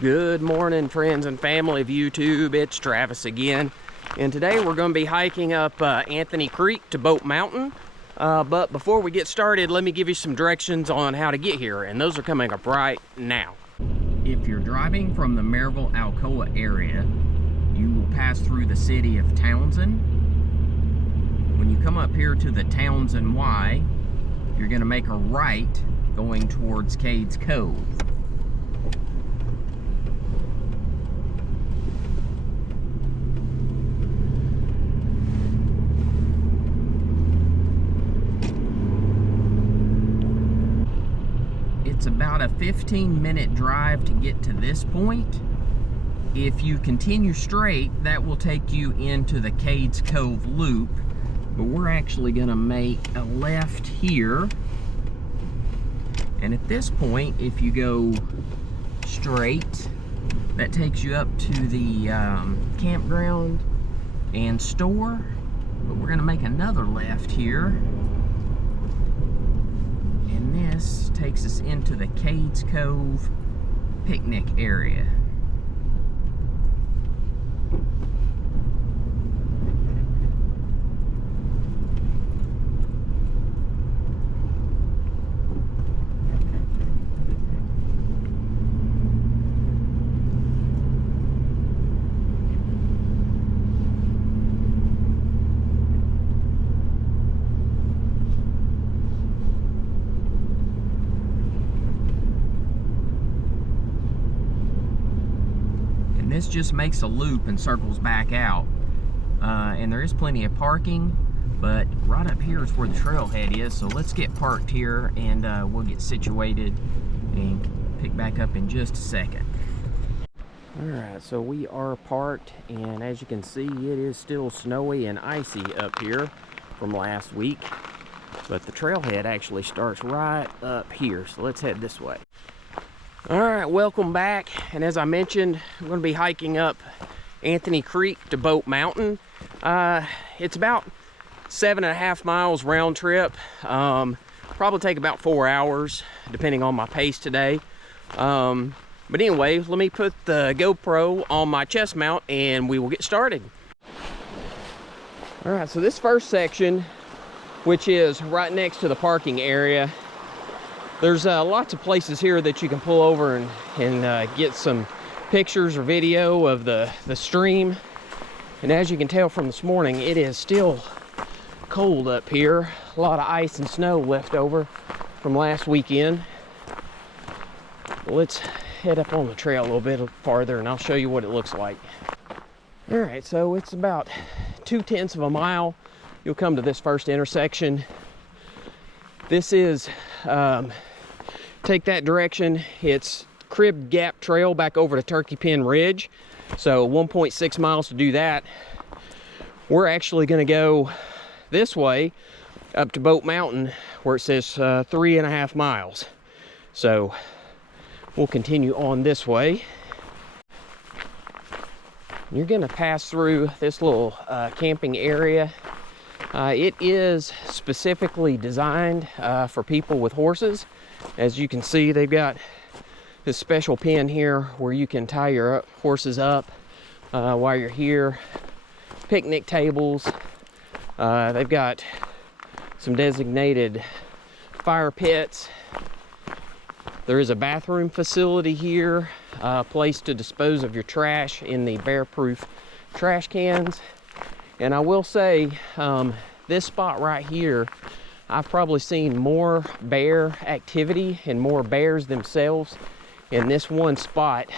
Good morning, friends and family of YouTube. It's Travis again, and today we're going to be hiking up Anthony Creek to Bote Mountain. But before we get started, let me give you some directions on how to get here, and those are coming up right now. If you're driving from the Maryville-Alcoa area, you will pass through the city of Townsend. When you come up here to the Townsend Y, you're going to make a right going towards Cades Cove. It's about a 15-minute drive to get to this point. If you continue straight, that will take you into the Cades Cove loop, but we're actually going to make a left here. And at this point, if you go straight, that takes you up to the campground and store, but we're going to make another left here. And this takes us into the Cades Cove picnic area. This just makes a loop and circles back out, and there is plenty of parking, but right up here is where the trailhead is. So let's get parked here, and we'll get situated and pick back up in just a second. All right, so we are parked, and as you can see, it is still snowy and icy up here from last week, but the trailhead actually starts right up here. So let's head this way. All right, welcome back. And as I mentioned, I'm going to be hiking up Anthony Creek to Bote Mountain. It's about 7.5 miles round trip. Probably take about 4 hours, depending on my pace today. But anyway, let me put the GoPro on my chest mount and we will get started. All right, so this first section, which is right next to the parking area, there's lots of places here that you can pull over and get some pictures or video of the stream. And as you can tell from this morning, it is still cold up here. A lot of ice and snow left over from last weekend. Let's head up on the trail a little bit farther and I'll show you what it looks like. All right, so it's about 0.2 of a mile. You'll come to this first intersection. This is take that direction, it's Crib Gap Trail back over to Turkey Pen Ridge, so 1.6 miles to do that. We're actually going to go this way up to Bote Mountain where it says 3.5 miles, so we'll continue on this way. You're going to pass through this little camping area. It is specifically designed for people with horses. As you can see, they've got this special pen here where you can tie your horses up while you're here. Picnic tables. They've got some designated fire pits. There is a bathroom facility here, a place to dispose of your trash in the bear-proof trash cans. And I will say, this spot right here, I've probably seen more bear activity and more bears themselves in this one spot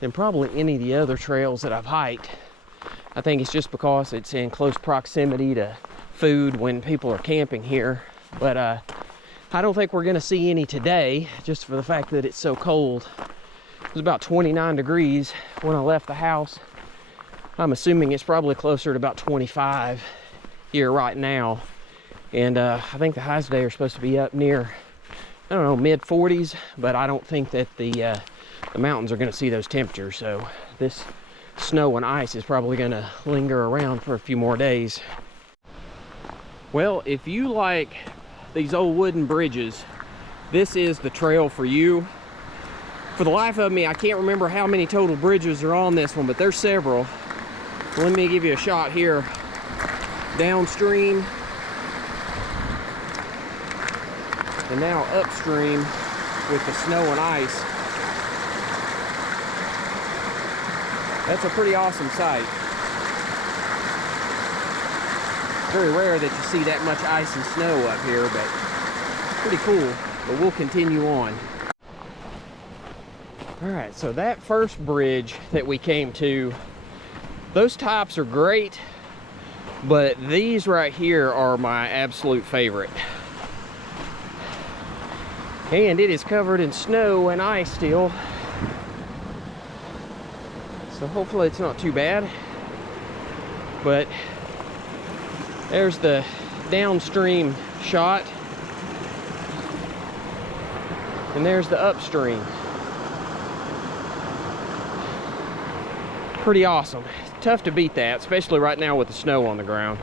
than probably any of the other trails that I've hiked. I think it's just because it's in close proximity to food when people are camping here. But I don't think we're gonna see any today, just for the fact that it's so cold. It was about 29 degrees when I left the house. I'm assuming it's probably closer to about 25 here right now. And I think the highs today are supposed to be up near, I don't know, mid 40s, but I don't think that the mountains are going to see those temperatures. So this snow and ice is probably going to linger around for a few more days. Well, if you like these old wooden bridges, this is the trail for you. For the life of me, I can't remember how many total bridges are on this one, but there's several. Let me give you a shot here. Downstream. And now upstream with the snow and ice. That's a pretty awesome sight. Very rare that you see that much ice and snow up here, but pretty cool. But we'll continue on. All right, so that first bridge that we came to, those tops are great, but these right here are my absolute favorite. And it is covered in snow and ice still. So hopefully it's not too bad. But there's the downstream shot. And there's the upstream. Pretty awesome. Tough to beat that, especially right now with the snow on the ground.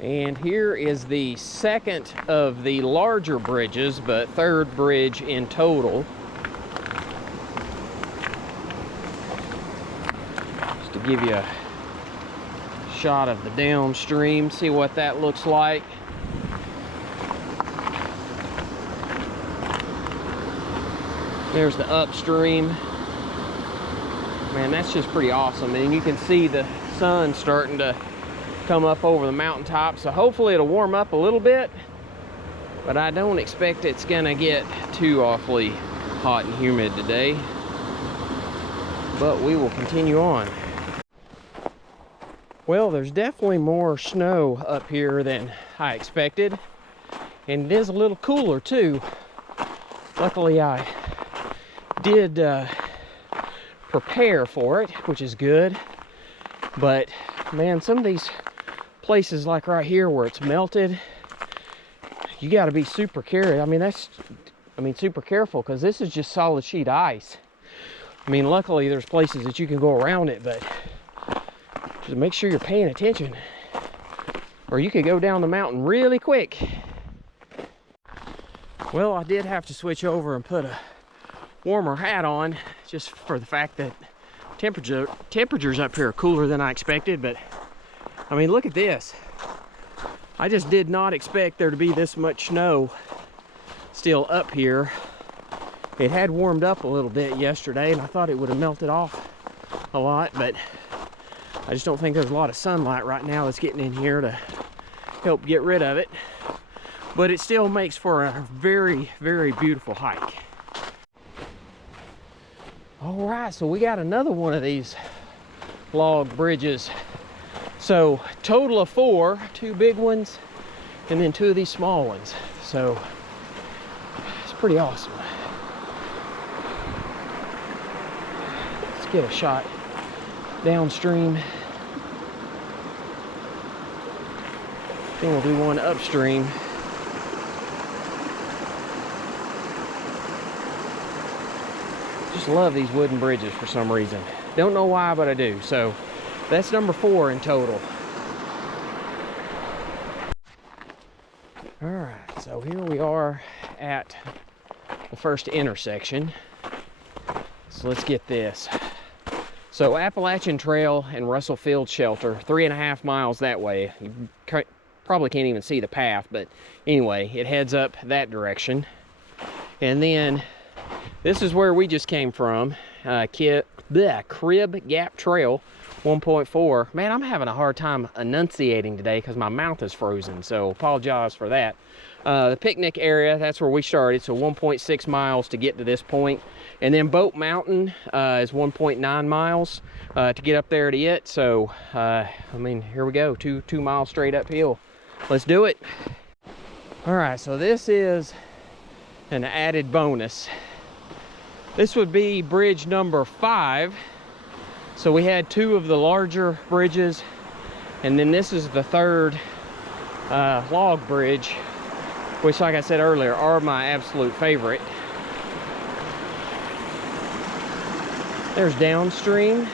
And here is the second of the larger bridges, but third bridge in total. Just to give you a shot of the downstream, see what that looks like. There's the upstream. Man, that's just pretty awesome. And you can see the sun starting to come up over the mountaintop, so hopefully it'll warm up a little bit, but I don't expect it's gonna get too awfully hot and humid today. But we will continue on. Well, there's definitely more snow up here than I expected, and it is a little cooler too. Luckily I did prepare for it, which is good. But man, some of these places like right here where it's melted, you got to be super careful. Super careful, because this is just solid sheet ice. I mean, luckily there's places that you can go around it, but just make sure you're paying attention, or you could go down the mountain really quick. Well, I did have to switch over and put a warmer hat on, just for the fact that temperatures up here are cooler than I expected. But I mean, look at this. I just did not expect there to be this much snow still up here. It had warmed up a little bit yesterday, and I thought it would have melted off a lot, but I just don't think there's a lot of sunlight right now that's getting in here to help get rid of it. But it still makes for a very, very beautiful hike. All right, so we got another one of these log bridges. So total of 4, 2 big ones, and then 2 of these small ones. So it's pretty awesome. Let's get a shot downstream. Then we'll do one upstream. Just love these wooden bridges for some reason. Don't know why, but I do. So that's number 4 in total. All right, so here we are at the first intersection. So let's get this. So Appalachian Trail and Russell Field Shelter, 3.5 miles that way. You probably can't even see the path, but anyway, it heads up that direction. And then this is where we just came from, Crib Gap Trail 1.4. Man, I'm having a hard time enunciating today because my mouth is frozen, so apologize for that. The picnic area, that's where we started, so 1.6 miles to get to this point. And then Bote Mountain is 1.9 miles to get up there to it. So, I mean, here we go, 2 miles straight uphill. Let's do it. All right, so this is an added bonus. This would be bridge number 5. So we had 2 of the larger bridges, and then this is the 3rd log bridge, which, like I said earlier, are my absolute favorite. There's downstream.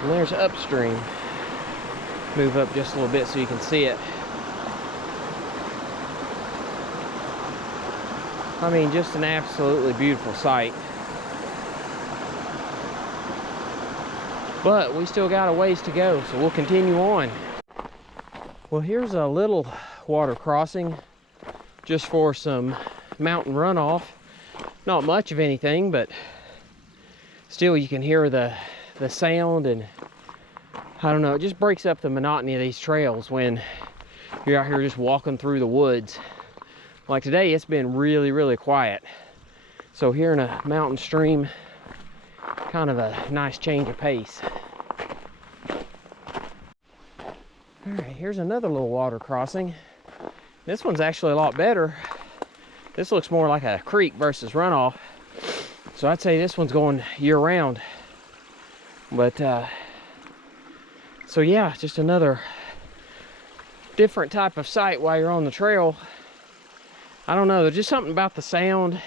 And there's upstream. Move up just a little bit so you can see it. I mean, just an absolutely beautiful sight. But we still got a ways to go, so we'll continue on. Well, here's a little water crossing just for some mountain runoff. Not much of anything, but still you can hear the sound, and I don't know, it just breaks up the monotony of these trails when you're out here just walking through the woods. Like today, it's been really, really quiet. So hearing a mountain stream, kind of a nice change of pace. All right, here's another little water crossing. This one's actually a lot better. This looks more like a creek versus runoff. So I'd say this one's going year round. But, so yeah, just another different type of sight while you're on the trail. I don't know, there's just something about the sound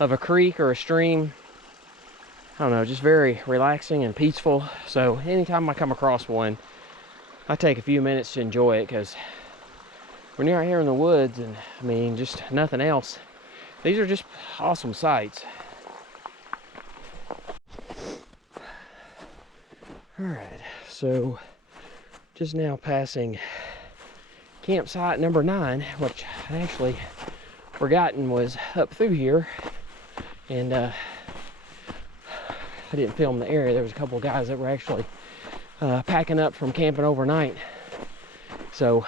of a creek or a stream. I don't know, just very relaxing and peaceful. So anytime I come across one, I take a few minutes to enjoy it, because when you're out here in the woods and, I mean, just nothing else, these are just awesome sights. All right, so just now passing campsite number 9, which I actually forgotten was up through here, and I didn't film the area. There was a couple of guys that were actually packing up from camping overnight, so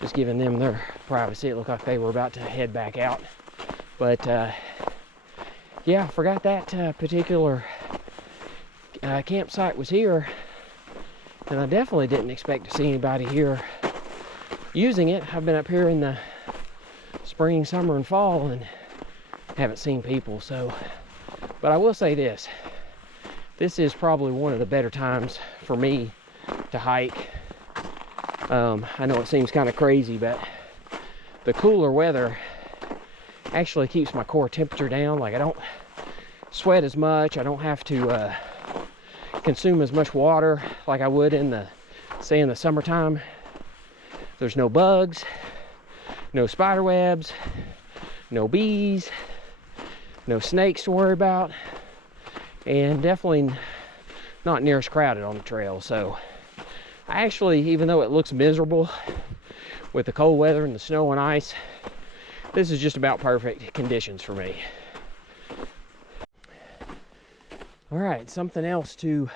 just giving them their privacy. It looked like they were about to head back out, but yeah, I forgot that particular campsite was here, and I definitely didn't expect to see anybody here using it. I've been up here in the spring, summer, and fall and haven't seen people. So, but I will say this is probably one of the better times for me to hike. I know it seems kind of crazy, but the cooler weather actually keeps my core temperature down. Like, I don't sweat as much. I don't have to consume as much water like I would in the, say, in the summertime. There's no bugs, no spider webs, no bees, no snakes to worry about, and definitely not near as crowded on the trail. So I actually, even though it looks miserable with the cold weather and the snow and ice, this is just about perfect conditions for me. All right, something else to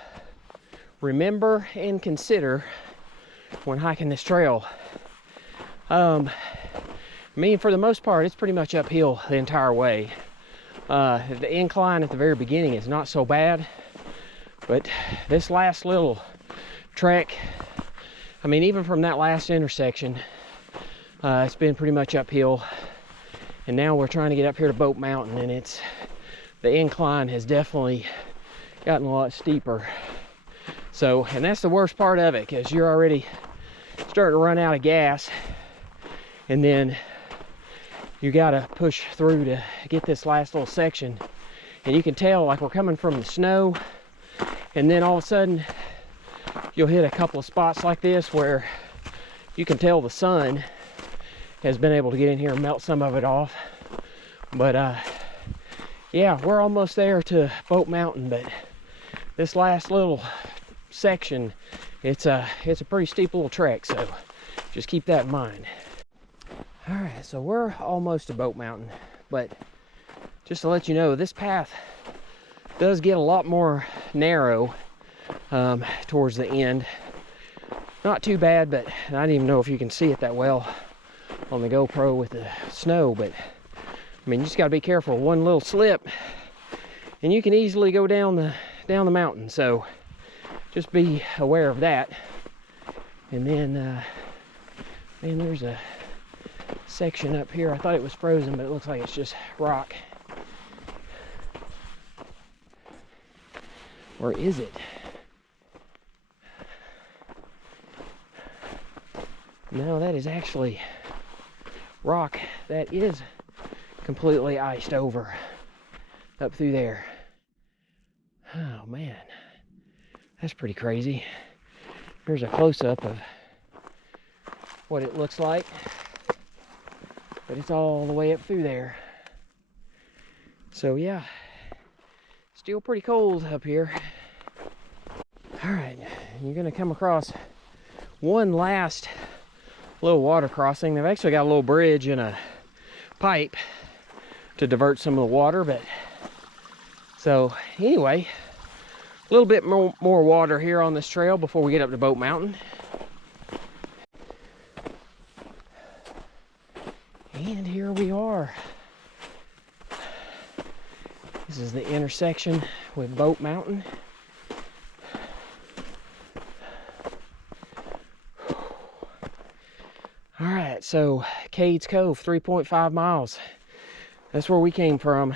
remember and consider when hiking this trail. I mean, for the most part, it's pretty much uphill the entire way. The incline at the very beginning is not so bad, but this last little trek, I mean, even from that last intersection, it's been pretty much uphill. And now we're trying to get up here to Bote Mountain, and the incline has definitely gotten a lot steeper. So, and that's the worst part of it, because you're already starting to run out of gas, and then you gotta push through to get this last little section. And you can tell, like, we're coming from the snow, and then all of a sudden you'll hit a couple of spots like this where you can tell the sun has been able to get in here and melt some of it off. But yeah, we're almost there to Bote Mountain, but this last little section, it's a pretty steep little trek, so just keep that in mind. All right, so we're almost to Bote Mountain, but just to let you know, this path does get a lot more narrow towards the end. Not too bad, but I don't even know if you can see it that well on the GoPro with the snow, but I mean, you just got to be careful. One little slip and you can easily go down the mountain, so just be aware of that. And then man, there's a section up here. I thought it was frozen, but it looks like it's just rock. Or is it? No, that is actually rock that is completely iced over up through there. Oh man, that's pretty crazy. Here's a close-up of what it looks like. but it's all the way up through there. So yeah, still pretty cold up here. All right, you're gonna come across one last little water crossing. They've actually got a little bridge and a pipe to divert some of the water, but so anyway, a little bit more water here on this trail before we get up to Bote Mountain. And here we are. This is the intersection with Bote Mountain. All right, so Cades Cove, 3.5 miles. That's where we came from.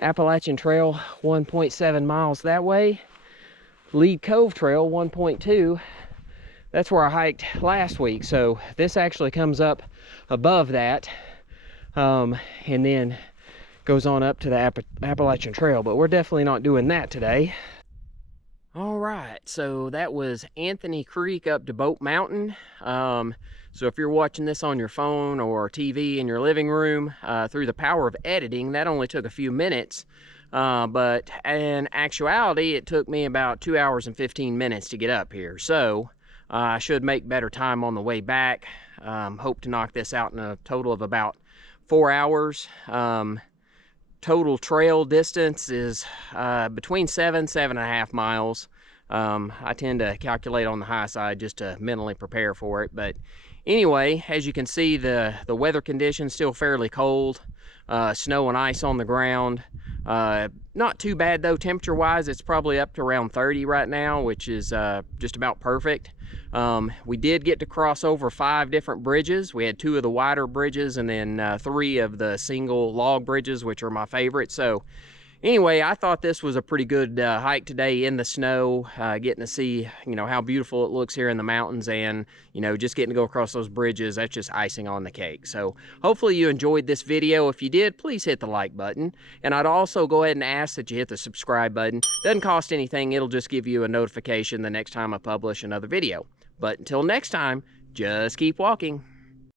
Appalachian Trail, 1.7 miles that way. Lead Cove Trail, 1.2. That's where I hiked last week. So this actually comes up above that, and then goes on up to the Appalachian Trail, but we're definitely not doing that today. All right, so that was Anthony Creek up to Bote Mountain. So if you're watching this on your phone or TV in your living room, through the power of editing, that only took a few minutes. But in actuality, it took me about 2 hours and 15 minutes to get up here. So I should make better time on the way back. Hope to knock this out in a total of about 4 hours. Total trail distance is between 7.5 miles. I tend to calculate on the high side just to mentally prepare for it. But anyway, as you can see, the weather conditions still fairly cold. Snow and ice on the ground. Not too bad though, temperature wise. It's probably up to around 30 right now, which is just about perfect. We did get to cross over 5 different bridges. We had 2 of the wider bridges and then 3 of the single log bridges, which are my favorite. So anyway, I thought this was a pretty good hike today in the snow, getting to see, you know, how beautiful it looks here in the mountains, and, you know, just getting to go across those bridges, that's just icing on the cake. So hopefully you enjoyed this video. If you did, please hit the like button. And I'd also go ahead and ask that you hit the subscribe button. Doesn't cost anything. It'll just give you a notification the next time I publish another video. But until next time, just keep walking.